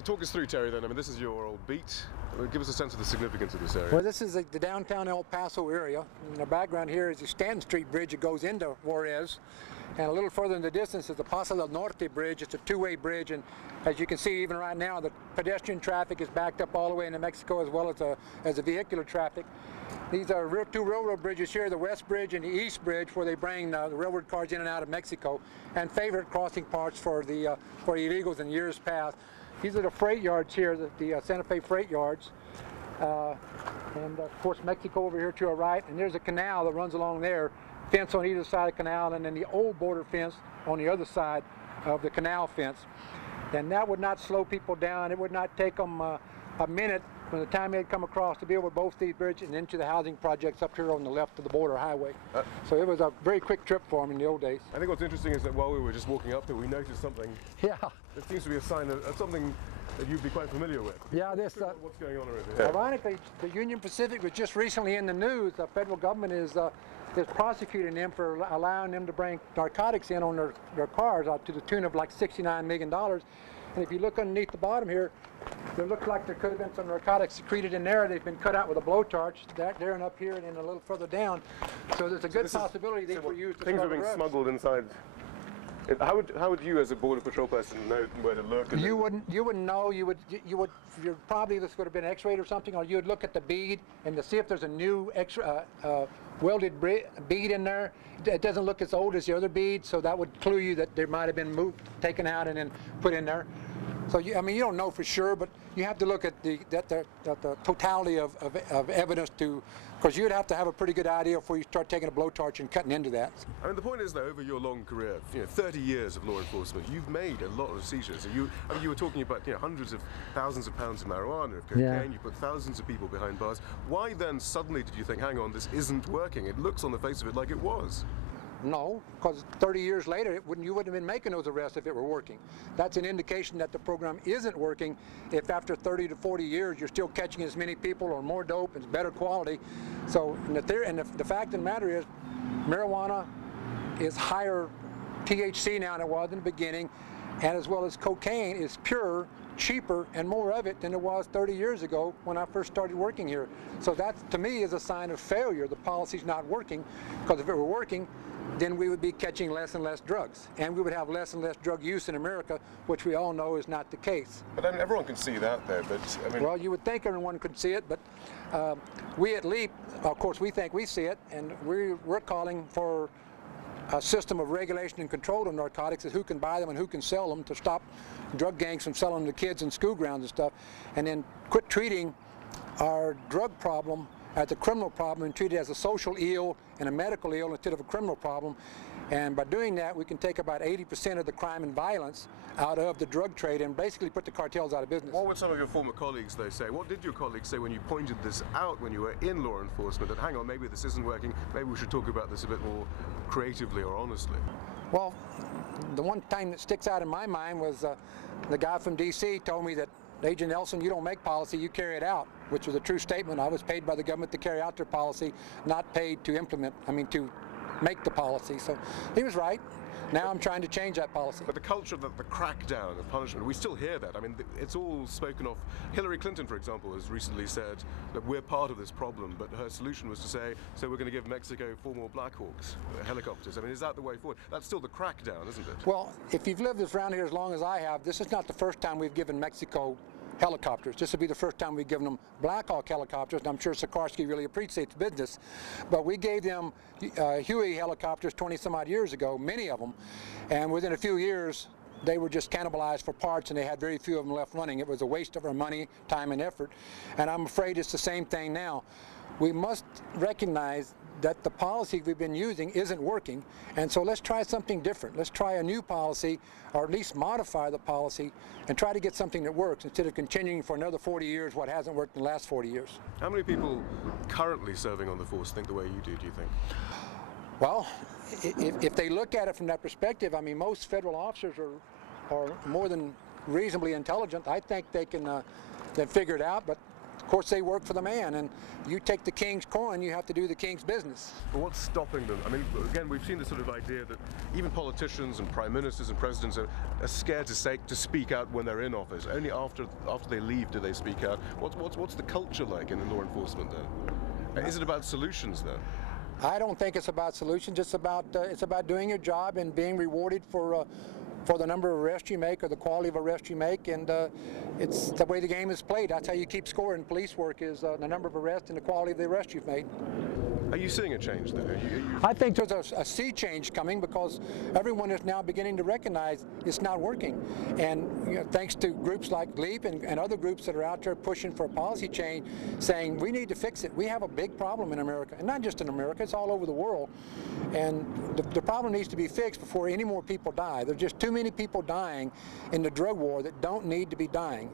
Talk us through, Terry, then. I mean, this is your old beat. Give us a sense of the significance of this area. Well, this is the downtown El Paso area. In the background here is the Stanton Street Bridge that goes into Juarez. And a little further in the distance is the Paso del Norte Bridge. It's a two-way bridge, and as you can see, even right now, the pedestrian traffic is backed up all the way into Mexico, as well as the vehicular traffic. These are two railroad bridges here, the West Bridge and the East Bridge, where they bring the railroad cars in and out of Mexico, and favorite crossing parts for the illegals in years past. These are the freight yards here, the Santa Fe freight yards. And of course Mexico over here to our right, and there's a canal that runs along there, fence on either side of the canal, and then the old border fence on the other side of the canal fence. And that would not slow people down. It would not take them a minute from the time they'd come across to be over both these bridges and into the housing projects up here on the left of the border highway. So it was a very quick trip for them in the old days. I think what's interesting is that while we were just walking up here, we noticed something. Yeah. It seems to be a sign of something that you'd be quite familiar with. Yeah, this. What's going on over here? Ironically, the Union Pacific was just recently in the news. The federal government is prosecuting them for allowing them to bring narcotics in on their cars to the tune of like $69 million. And if you look underneath the bottom here, it looks like there could have been some narcotics secreted in there. They've been cut out with a blowtorch, there and up here and then a little further down. So there's a good possibility these were used to things are being smuggled inside. How would you, as a border patrol person, know where to look? You wouldn't know. You'd probably, this would have been X-rayed or something, or you would look at the bead and to see if there's a new welded bead in there. It doesn't look as old as the other bead, so that would clue you that there might have been taken out and then put in there. So I mean, you don't know for sure, but you have to look at the totality of evidence because you'd have to have a pretty good idea before you start taking a blowtorch and cutting into that. I mean, the point is, though, over your long career, 30 years of law enforcement, you've made a lot of seizures. You were talking about hundreds of thousands of pounds of marijuana, of cocaine. Yeah. You put thousands of people behind bars. Why then suddenly did you think, hang on, this isn't working? It looks on the face of it like it was. No, because 30 years later, you wouldn't have been making those arrests if it were working. That's an indication that the program isn't working if after 30 to 40 years you're still catching as many people or more dope and better quality. So, the fact of the matter is, marijuana is higher THC now than it was in the beginning, and as well as cocaine is purer, cheaper, and more of it than it was 30 years ago when I first started working here. So that, to me, is a sign of failure. The policy's not working, because if it were working, then we would be catching less and less drugs, and we would have less and less drug use in America, which we all know is not the case. But then everyone can see that, though. But I mean, well, you would think everyone could see it, but we at LEAP, of course, we think we see it, and we're calling for a system of regulation and control of narcotics, is who can buy them and who can sell them, to stop drug gangs from selling them to kids in school grounds and stuff, and then quit treating our drug problem as a criminal problem and treat it as a social ill and a medical ill instead of a criminal problem. And by doing that, we can take about 80% of the crime and violence out of the drug trade and basically put the cartels out of business. What would some of your former colleagues, though, say? What did your colleagues say when you pointed this out when you were in law enforcement, that hang on, maybe this isn't working, maybe we should talk about this a bit more creatively or honestly? Well, the one time that sticks out in my mind was the guy from DC told me that, Agent Nelson, you don't make policy, you carry it out, which was a true statement. I was paid by the government to carry out their policy, not paid to to make the policy. So he was right. Now I'm trying to change that policy. But the culture, the crackdown of punishment, we still hear that. I mean, it's all spoken of. Hillary Clinton, for example, has recently said that we're part of this problem, but her solution was to say, so we're going to give Mexico 4 more Black Hawks helicopters. I mean, is that the way forward? That's still the crackdown, isn't it? Well, if you've lived around here as long as I have, this is not the first time we've given Mexico helicopters. This will be the first time we've given them Black Hawk helicopters, and I'm sure Sikorsky really appreciates business. But we gave them Huey helicopters 20 some odd years ago, many of them, and within a few years they were just cannibalized for parts and they had very few of them left running. It was a waste of our money, time, and effort, and I'm afraid it's the same thing now. We must recognize that the policy we've been using isn't working, and so let's try something different. Let's try a new policy, or at least modify the policy, and try to get something that works instead of continuing for another 40 years what hasn't worked in the last 40 years. How many people currently serving on the force think the way you do you think? Well, if they look at it from that perspective, I mean, most federal officers are more than reasonably intelligent. I think they can figure it out, but of course they work for the man, and you take the king's coin, you have to do the king's business. But what's stopping them? I mean, again, we've seen this sort of idea that even politicians and prime ministers and presidents are scared to speak out when they're in office. Only after they leave do they speak out. What's the culture like in law enforcement then? Is it about solutions then? I don't think it's about solutions. It's about doing your job and being rewarded for the number of arrests you make or the quality of arrests you make, and it's the way the game is played. That's how you keep score in police work, is the number of arrests and the quality of the arrests you've made. Are you seeing a change there? I think there's a sea change coming, because everyone is now beginning to recognize it's not working. And thanks to groups like LEAP and other groups that are out there pushing for a policy change, saying we need to fix it. We have a big problem in America, and not just in America, it's all over the world. And the problem needs to be fixed before any more people die. There's just too many people dying in the drug war that don't need to be dying.